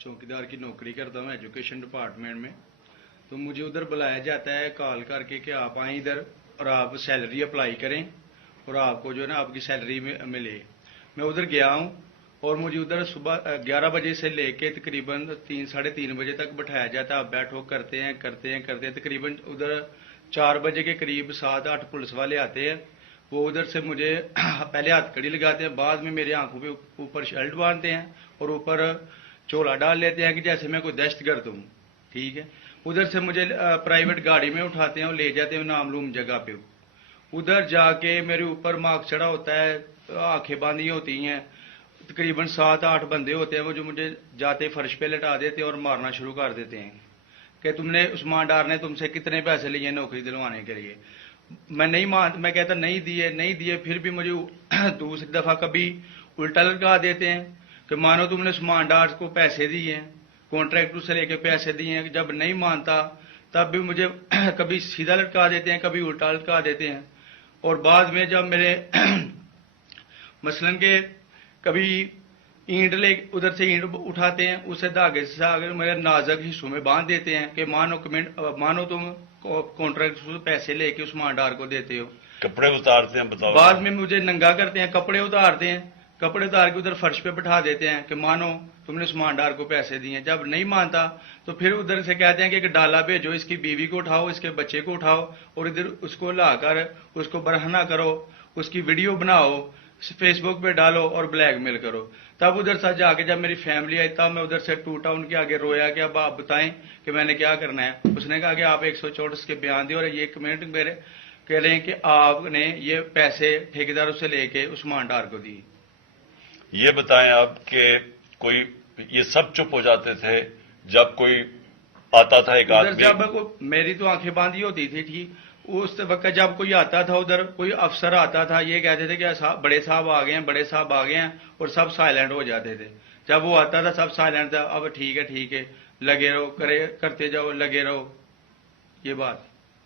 चौकीदार की नौकरी करता हूँ एजुकेशन डिपार्टमेंट में। तो मुझे उधर बुलाया जाता है कॉल करके कि आप आए इधर और आप सैलरी अप्लाई करें और आपको जो है ना आपकी सैलरी मिले। मैं उधर गया हूँ और मुझे उधर सुबह 11 बजे से लेके तकरीबन 3-3:30 बजे तक बैठाया जाता है। आप बैठो करते हैं तकरीबन उधर 4 बजे के करीब 7-8 पुलिस वाले आते हैं। वो उधर से मुझे पहले हथकड़ी लगाते हैं, बाद में मेरी आंखों पे ऊपर शर्ट बांधते हैं और ऊपर चोला डाल लेते हैं कि जैसे मैं कोई दहशतगर्द हूँ। ठीक है, उधर से मुझे प्राइवेट गाड़ी में उठाते हैं और ले जाते हैं नामलूम जगह पे। उधर जाके मेरे ऊपर मार्क चढ़ा होता है, आंखें बांधी होती हैं, तकरीबन 7-8 बंदे होते हैं वो जो मुझे जाते फर्श पे लटा देते हैं और मारना शुरू कर देते हैं कि तुमने उस्मान डार ने तुमसे कितने पैसे लिए नौकरी दिलवाने के लिए। मैं कहता नहीं दिए, फिर भी मुझे दूसरी दफा कभी उल्टा लटका देते हैं कि मानो तुमने उस्मान डार को पैसे दिए हैं, कॉन्ट्रैक्टर से लेके पैसे दिए हैं। जब नहीं मानता तब भी मुझे कभी सीधा लटका देते हैं, कभी उल्टा लटका देते हैं। और बाद में जब मेरे मसलन के कभी ईंट ले उधर से ईंट उठाते हैं, उसे धागे से अगर मेरे नाजुक हिस्सों में बांध देते हैं कि मानो तुम कॉन्ट्रैक्टर से पैसे लेके उस्मान डार को देते हो। कपड़े उतारते हैं, बताओ। बाद में मुझे नंगा करते हैं, कपड़े उतारते हैं, कपड़े उतार के उधर फर्श पे बिठा देते हैं कि मानो तुमने उस्मान डार को पैसे दिए। जब नहीं मानता तो फिर उधर से कहते हैं कि एक डाला भेजो, इसकी बीवी को उठाओ, इसके बच्चे को उठाओ और इधर उसको लाकर उसको बरहना करो, उसकी वीडियो बनाओ, फेसबुक पे डालो और ब्लैकमेल करो। तब उधर से जाके जब मेरी फैमिली आई तब मैं उधर से टूटा, उनके आगे रोया कि अब आप बताएं कि मैंने क्या करना है। उसने कहा कि आप 164 के बयान दिए और ये कमेंट मेरे कह रहे हैं कि आपने ये पैसे ठेकेदारों से लेके उस्मान डार को दिए। ये बताएं आप कि कोई ये सब चुप हो जाते थे जब कोई आता था एक आदमी? जब मेरी तो आंखें बांधी होती थी, ठीक उस वक्त जब कोई आता था उधर कोई अफसर आता था, ये कहते थे कि बड़े साहब आ गए हैं और सब साइलेंट हो जाते थे। जब वो आता था सब साइलेंट था, अब ठीक है लगे रहो, करते जाओ, लगे रहो, ये बात।